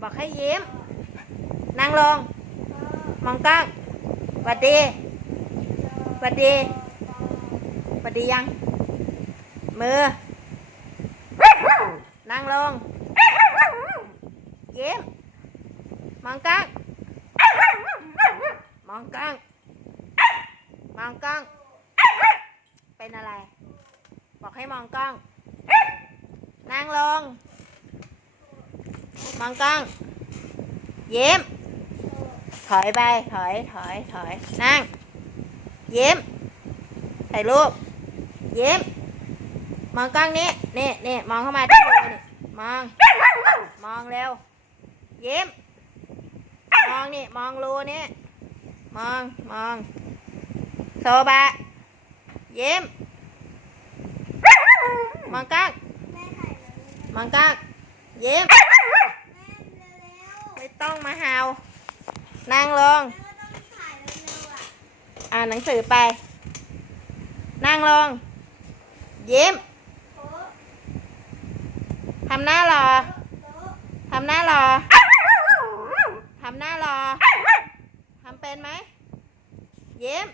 บอกให้ยิ้ม นั่งลง มองกล้องหวัดดีหวัดดีหวัดดียัง มือ นั่งลง ยิ้ม มองกล้อง มองกล้อง มองกล้อง เป็นอะไร บอกให้มองกล้อง นั่งลง มองกล้องยิ้ม ถอยไป ถอย ถอย ถอย นั่งยิ้ม ถ่ายรูปยิ้ม มองกล้องนี้นี่นี่มองเข้ามาที่มือนี่มอง มองเร็วยิ้ม มองนี่ มองรูนี่มอง มอง โซบะยิ้ม มองกล้อง มองกล้องยิ้มไม่ ต้องมาเห่านั่งลงอ่านหนังสือไป นั่งลงยิ้มทำหน้ารอทำหน้ารอทำหน้ารอทำเป็นไหมยิ้ม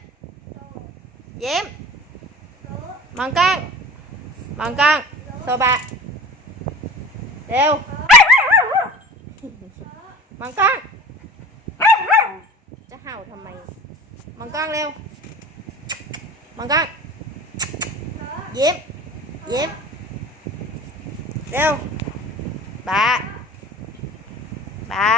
ยิ้มมองกล้องมองกล้องโซบะ เร็ว มังกรจะเห่าทำไม มังกรเร็ว มังกรเยิ้มยิ้มเร็วบ้าบ้า